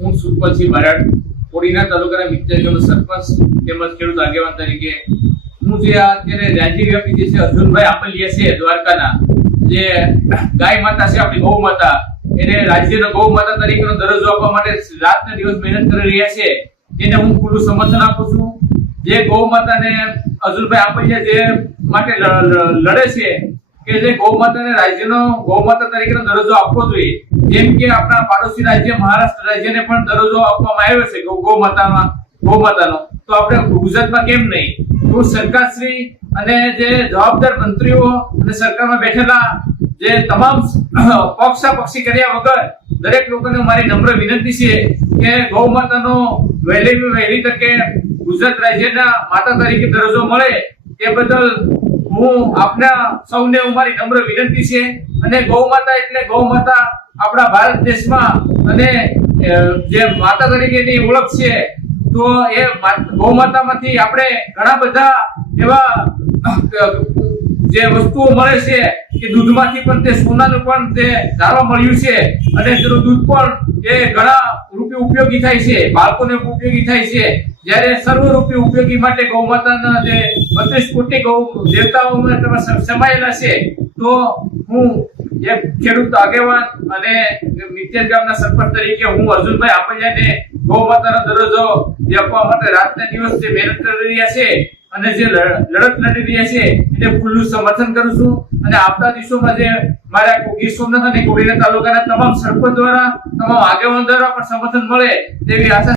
હું સુરપલસિંહ બરાડ, કોડીના તાલુકાના મિત્રજનો સરપંચ તેમજ ખેડૂત આગેવાન તરીકે. હું જે અત્યારે રાજ્યવ્યાપી જે છે, અર્જુનભાઈ આંબલિયા છે, દ્વારકાના, જે ગાય માતા છે, આપણી ગૌ માતા, એને રાજ્યના ગૌ માતા તરીકેનો દરજ્જો આપવા માટે રાત ને દિવસ મહેનત કરી રહ્યા છે. એને હું ખુલ્લું સમર્થન આપું છું. જે ગૌ માતાને અર્જુનભાઈ આંબલિયા જે માટે લડે છે કે જે ગૌમાતાને રાજ્યનો ગૌમાતા તરીકેનો દરજ્જો આપવો જોઈએ. જેમ કે આપણા પાડોશી રાજ્ય, મહારાષ્ટ્ર રાજ્યને પણ દરજ્જો આપવામાં આવ્યો છે ગૌ ગૌ માતામાં ગૌ માતાનો તો આપણે ગુજરાતમાં કેમ નહીં? તો સરકારશ્રી અને જે જવાબદાર મંત્રીઓ અને સરકારમાં બેઠેલા જે તમામ પક્ષા પક્ષી કર્યા વગર દરેક લોકોને મારી નમ્ર વિનંતી છે કે ગૌમાતાનો વહેલી વહેલી તકે ગુજરાત રાજ્યના માતા તરીકે દરજ્જો મળે. એ બદલ હું આપના સૌને મારી નમ્ર વિનંતી છે અને ગૌ માતા એટલે ગૌ માતા આપણા ભારત દેશમાં અને જે માતા તરીકેની ઓળખ છે, તો એ ગૌ માતામાંથી આપણે ઘણા બધા એવા જે વસ્તુઓ મળે છે કે દૂધમાંથી પણ તે સોનાનું પણ તે ધારવા મળ્યું છે. અને તેનું દૂધ પણ એ ઘણા રૂપે ઉપયોગી થાય છે. બાળકોને ઉપયોગી થાય છે. જ્યારે સર્વરૂપે ઉપયોગી માટે ગૌ માતાના જે બત્રીસ કોટી ગૌ દેવતાઓમાં તમે સમાયેલા છે, તો હું એક ખેડૂત આગેવાન અને મિત્યર ગામના સરપંચ તરીકે હું અર્જુનભાઈ આપણે ગૌ માતાનો દરજ્જો જે આપવા માટે રાતના દિવસ જે મહેનત કરી રહ્યા છે અને જે લડ- લડત લડી રહ્યા છે, એને ખુલ્લું સમર્થન કરું છું. અને આવતા દિવસોમાં જે મારા ગીર સોમનાથ અને કોડીના તાલુકાના તમામ સરપંચ દ્વારા, તમામ આગેવાન દ્વારા પણ સમર્થન મળે તેવી આશા